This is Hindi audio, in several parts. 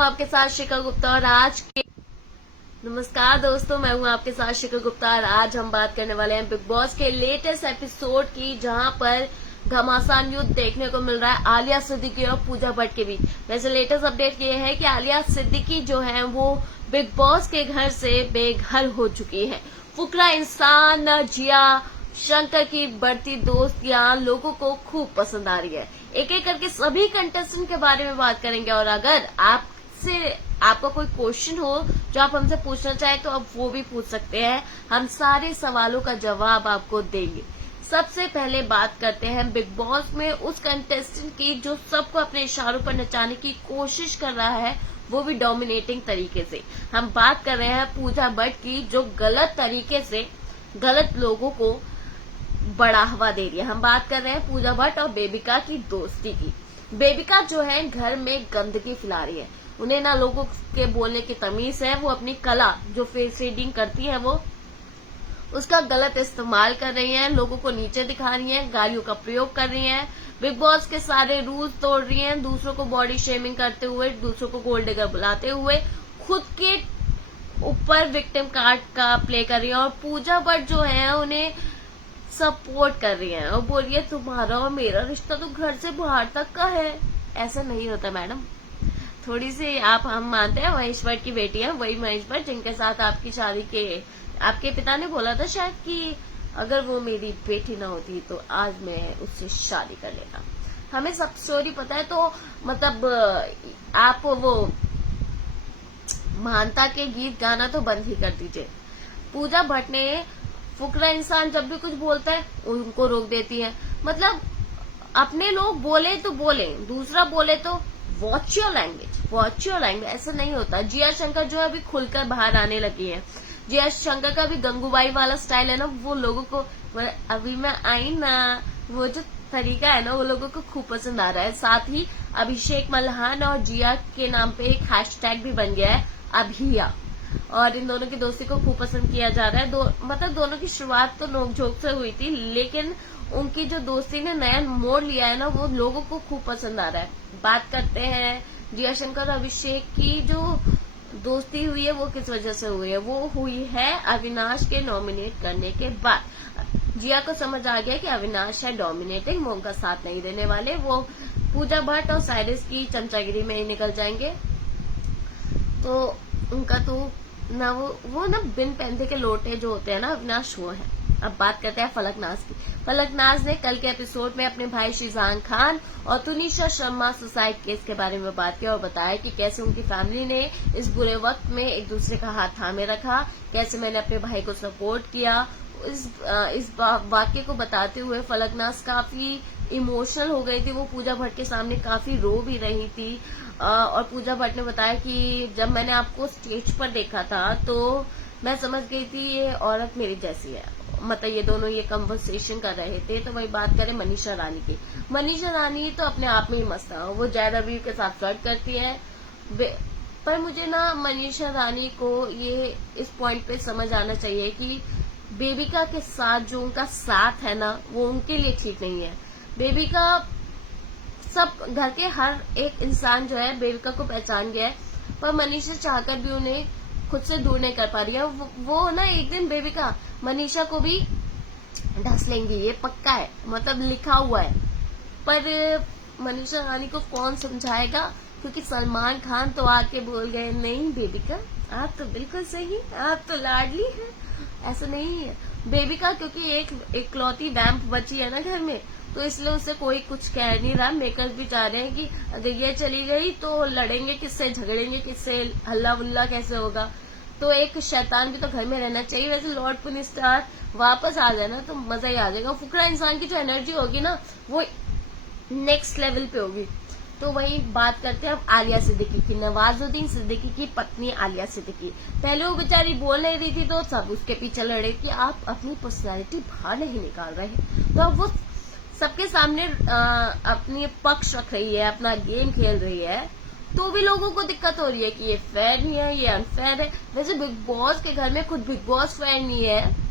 हूँ आपके साथ शिखा गुप्ता और आज के नमस्कार दोस्तों, मैं हूँ आपके साथ शिखा गुप्ता और आज हम बात करने वाले हैं बिग बॉस के लेटेस्ट एपिसोड की, जहां पर घमासान युद्ध देखने को मिल रहा है आलिया सिद्दीकी और पूजा भट्ट के बीच। वैसे लेटेस्ट अपडेट ये है कि आलिया सिद्दीकी जो है वो बिग बॉस के घर से बेघर हो चुकी है। फुकरा इंसान जिया शंकर की बढ़ती दोस्तियां लोगों को खूब पसंद आ रही है। एक एक करके सभी कंटेस्टेंट के बारे में बात करेंगे और अगर आपका कोई क्वेश्चन हो जो आप हमसे पूछना चाहे तो आप वो भी पूछ सकते हैं। हम सारे सवालों का जवाब आपको देंगे। सबसे पहले बात करते हैं बिग बॉस में उस कंटेस्टेंट की जो सबको अपने इशारों पर नचाने की कोशिश कर रहा है, वो भी डोमिनेटिंग तरीके से। हम बात कर रहे हैं पूजा भट्ट की, जो गलत तरीके से गलत लोगों को बढ़ावा दे रही है। हम बात कर रहे हैं पूजा भट्ट और बेबिका की दोस्ती की। बेबिका जो है घर में गंदगी फैला रही है। उन्हें ना लोगों के बोलने की तमीज है। वो अपनी कला जो फेस रीडिंग करती है वो उसका गलत इस्तेमाल कर रही हैं, लोगों को नीचे दिखा रही हैं, गालियों का प्रयोग कर रही हैं, बिग बॉस के सारे रूल्स तोड़ रही हैं, दूसरों को बॉडी शेमिंग करते हुए, दूसरों को गोल्ड डिगर बुलाते हुए खुद के ऊपर विक्टिम कार्ड का प्ले कर रही है। और पूजा भट्ट जो है उन्हें सपोर्ट कर रही है और बोल रही है तुम्हारा और मेरा रिश्ता तो घर से बाहर तक का है। ऐसा नहीं होता मैडम। थोड़ी सी हम मानते हैं महेश भट्ट की बेटी है, वही महेश भट्ट जिनके साथ आपकी शादी के आपके पिता ने बोला था शायद कि अगर वो मेरी बेटी ना होती तो आज मैं उससे शादी कर लेता। हमें सब स्टोरी पता है, तो मतलब आप वो महानता के गीत गाना तो बंद ही कर दीजिए। पूजा भट्ट ने फुकरा इंसान जब भी कुछ बोलता है उनको रोक देती है। मतलब अपने लोग बोले तो बोले, दूसरा बोले तो watch your language, watch your language. ऐसा नहीं होता। जिया शंकर जो है अभी खुलकर बाहर आने लगी है। जिया शंकर का भी गंगूबाई वाला स्टाइल है ना, वो लोगों को अभी मैं आई ना, वो जो तरीका है ना वो लोगों को खूब पसंद आ रहा है। साथ ही अभिषेक मल्हान और जिया के नाम पे एक हैशटैग भी बन गया है, अभिया। और इन दोनों की दोस्ती को खूब पसंद किया जा रहा है। मतलब दोनों की शुरुआत तो नोकझोंक से हुई थी, लेकिन उनकी जो दोस्ती ने नया मोड़ लिया है ना, वो लोगों को खूब पसंद आ रहा है। बात करते हैं जिया शंकर और अभिषेक की जो दोस्ती हुई है वो किस वजह से हुई है। वो हुई है अविनाश के नॉमिनेट करने के बाद। जिया को समझ आ गया कि अविनाश है डोमिनेटिंग, वो उनका साथ नहीं देने वाले, वो पूजा भट्ट और साइरस की चमचागिरी में ही निकल जाएंगे। तो उनका तो ना वो ना बिन पैंधे के लोटे जो होते हैं ना अविनाश, वो है। अब बात करते हैं फलकनाज की। फलकनाज ने कल के एपिसोड में अपने भाई शिजान खान और तुनिशा शर्मा सुसाइड केस के बारे में बात किया और बताया कि कैसे उनकी फैमिली ने इस बुरे वक्त में एक दूसरे का हाथ थामे रखा, कैसे मैंने अपने भाई को सपोर्ट किया। इस वाक्य को बताते हुए फलकनाज काफी इमोशनल हो गई थी। वो पूजा भट्ट के सामने काफी रो भी रही थी। और पूजा भट्ट ने बताया कि जब मैंने आपको स्टेज पर देखा था तो मैं समझ गई थी ये औरत मेरी जैसी है। मतलब ये दोनों ये कन्वर्सेशन कर रहे थे। तो वही बात करें मनीषा रानी की। मनीषा रानी तो अपने आप में ही मस्त है, वो जयदा बीवी के साथ फ्लर्ट करती है। पर मुझे ना मनीषा रानी को ये इस पॉइंट पे समझ आना चाहिए कि बेबिका के साथ जो उनका साथ है ना, वो उनके लिए ठीक नहीं है। बेबिका सब घर के हर एक इंसान जो है बेबिका को पहचान गया है, पर मनीषा चाहकर भी उन्हें खुद से दूर नहीं कर पा रही है। वो ना एक दिन बेबिका मनीषा को भी ढस लेंगी, ये पक्का है, मतलब लिखा हुआ है। पर मनीषा रानी को कौन समझाएगा, क्योंकि सलमान खान तो आके बोल गए नहीं बेबिका आप तो बिल्कुल सही, आप तो लाडली है। ऐसा नहीं है बेबिका, क्योंकि एक इकलौती वैम्प बची है ना घर में, तो इसलिए उसे कोई कुछ कह नहीं रहा। मेकर्स भी चाह रहे हैं कि अगर ये चली गई तो लड़ेंगे किससे, झगड़ेंगे किससे, हल्ला बुल्ला कैसे होगा। तो एक शैतान भी तो घर में रहना चाहिए। वैसे लॉर्ड पुनी स्टार वापस आ जाए ना तो मजा ही आ जाएगा। फुकरा इंसान की जो एनर्जी होगी ना वो नेक्स्ट लेवल पे होगी। तो वही बात करते हैं अब आलिया सिद्दीकी की। नवाजुद्दीन सिद्दीकी की पत्नी आलिया सिद्दीकी, पहले वो बेचारी बोल नहीं रही थी तो सब उसके पीछे लड़े कि आप अपनी पर्सनालिटी बाहर नहीं निकाल रहे। तो अब वो सबके सामने अपनी पक्ष रख रही है, अपना गेम खेल रही है, तो भी लोगों को दिक्कत हो रही है कि ये फेयर नहीं है, ये अनफेयर है। वैसे बिग बॉस के घर में खुद बिग बॉस फेयर नहीं है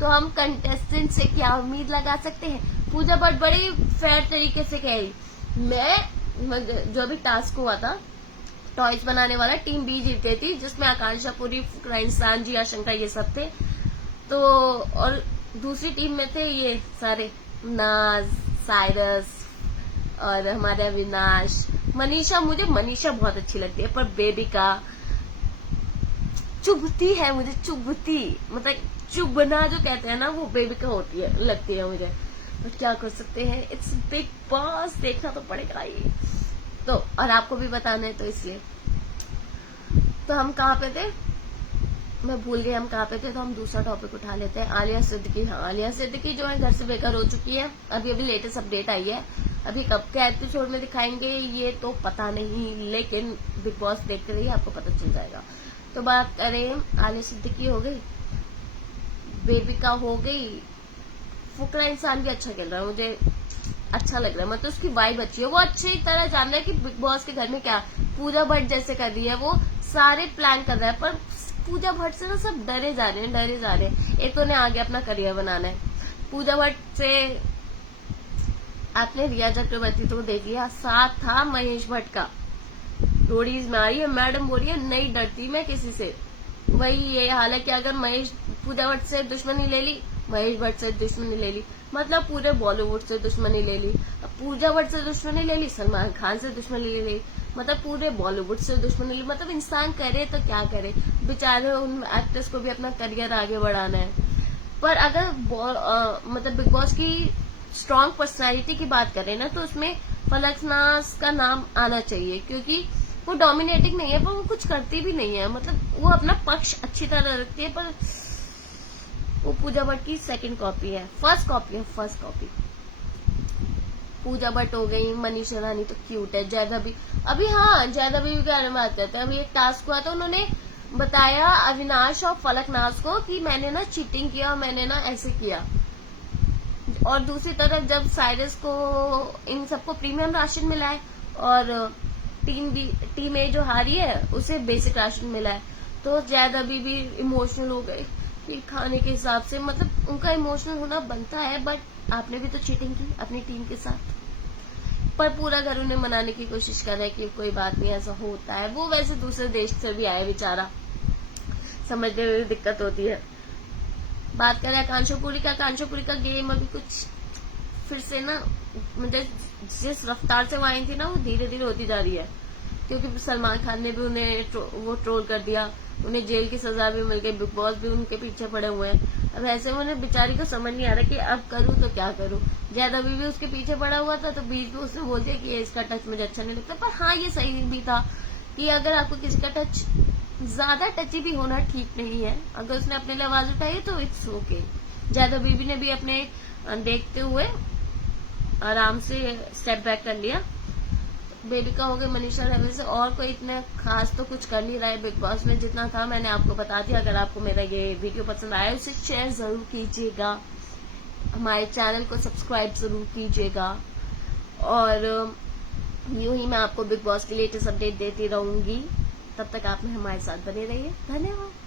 तो हम कंटेस्टेंट से क्या उम्मीद लगा सकते हैं। पूजा भट्ट बड़ी फेयर तरीके से कह रही, मैं जो भी टास्क हुआ था टॉयज बनाने वाला टीम बी जीत गई थी, जिसमें आकांक्षा पूरी, फुकरा इंसान, जी आशंका, ये सब थे। तो और दूसरी टीम में थे ये सारे नाज, साइरस और हमारे अविनाश, मनीषा। मुझे मनीषा बहुत अच्छी लगती है, पर बेबिका चुभती है मुझे, चुभती, मतलब चुभना जो कहते हैं ना, वो बेबिका होती है, लगती है मुझे। और क्या कर सकते हैं, इट्स बिग बॉस, देखना तो पड़ेगा ये तो, और आपको भी बताना है तो इसलिए। तो हम कहाँ पे थे, मैं भूल गई हम कहाँ पे थे। तो हम दूसरा टॉपिक उठा लेते हैं, आलिया सिद्दीकी। हाँ, आलिया सिद्दीकी जो है घर से बेघर हो चुकी है। अभी लेटेस्ट अपडेट आई है, अभी कब के एपिसोड में दिखाएंगे ये तो पता नहीं, लेकिन बिग बॉस देखते रहिए, आपको पता चल जाएगा। तो बात करें, आलिया सिद्दीकी हो गई, बेबिका हो गई, फुकरा इंसान भी अच्छा खेल रहा है, मुझे अच्छा लग रहा है, मतलब उसकी वाइब अच्छी है, वो अच्छी तरह जान रहा है कि बिग बॉस के घर में क्या पूजा भट्ट जैसे कर रही है, वो सारे प्लान कर रहा है, पर पूजा भट्ट से ना सब डरे जा रहे हैं। एक तो उन्हें आगे अपना करियर बनाना है। पूजा भट्ट से आपने रिया चक्रवर्ती तो देख लिया, साथ था महेश भट्ट का, रोडीज मारी है, मैडम बोल रही है नहीं डरती मैं किसी से, वही ये। हालांकि अगर पूजा भट्ट से दुश्मनी ले ली, महेश भट्ट से दुश्मनी ले ली, मतलब पूरे बॉलीवुड से दुश्मनी ले ली। पूजा भट्ट से दुश्मनी ले ली, सलमान खान से दुश्मनी ले ली, मतलब पूरे बॉलीवुड से दुश्मनी ली। मतलब इंसान करे तो क्या करे, बेचारे उन एक्टर्स को भी अपना करियर आगे बढ़ाना है। पर अगर मतलब बिग बॉस की स्ट्रॉन्ग पर्सनालिटी की बात करें ना, तो उसमें फलकनाज का नाम आना चाहिए, क्योंकि वो डोमिनेटिंग नहीं है, पर वो कुछ करती भी नहीं है, मतलब वो अपना पक्ष अच्छी तरह रखती है, पर वो पूजा भट्ट की सेकंड कॉपी है, फर्स्ट कॉपी। पूजा भट्ट हो गई, मनीषा रानी तो क्यूट है, जयदा भी अभी, हाँ जयदा भी के बारे में बात करते हैं। अभी एक टास्क हुआ था, उन्होंने बताया अविनाश और फलकनाज को कि मैंने ना चीटिंग किया, मैंने ना ऐसे किया। और दूसरी तरफ जब साइरस को इन सबको प्रीमियम राशन मिला है, और टीम ए जो हारी है उसे बेसिक राशन मिला है, तो जयदा भी इमोशनल हो गए कि खाने के हिसाब से, मतलब उनका इमोशनल होना बनता है, बट आपने भी तो चीटिंग की अपनी टीम के साथ। पर पूरा घर उन्हें मनाने की कोशिश कर रहा है कि कोई बात नहीं, ऐसा होता है। वो वैसे दूसरे देश से भी आया बेचारा, समझने में भी दिक्कत होती है। बात करें आकांक्षापुरी का गेम अभी कुछ फिर से ना, मुझे जिस रफ्तार से वो आई थी ना, वो धीरे धीरे होती जा रही है, क्योंकि सलमान खान ने भी उन्हें वो ट्रोल कर दिया, उन्हें जेल की सजा भी मिल गई, बिग बॉस भी उनके पीछे पड़े हुए हैं। अब ऐसे में उन्हें बेचारी को समझ नहीं आ रहा कि अब करूं तो क्या करूं। जयदा भी उसके पीछे पड़ा हुआ था, तो बीच में उसने बोल दिया कि ये इसका टच मुझे अच्छा नहीं लगता। पर हाँ, ये सही भी था कि अगर आपको किसी का टच, ज्यादा टची भी होना ठीक नहीं है, अगर उसने अपने लिए आवाज उठाई तो इट्स ओके। जयदा बीबी ने भी अपने देखते हुए आराम से स्टेप बैक कर लिया। बेबिका हो गई, मनीषा रवि से, और कोई इतना खास तो कुछ कर नहीं रहा है बिग बॉस में, जितना था मैंने आपको बता दिया। अगर आपको मेरा ये वीडियो पसंद आया, उसे शेयर जरूर कीजिएगा, हमारे चैनल को सब्सक्राइब जरूर कीजिएगा, और यूं ही मैं आपको बिग बॉस की लेटेस्ट अपडेट देती रहूंगी। तब तक आप हमारे साथ बने रहिए। धन्यवाद।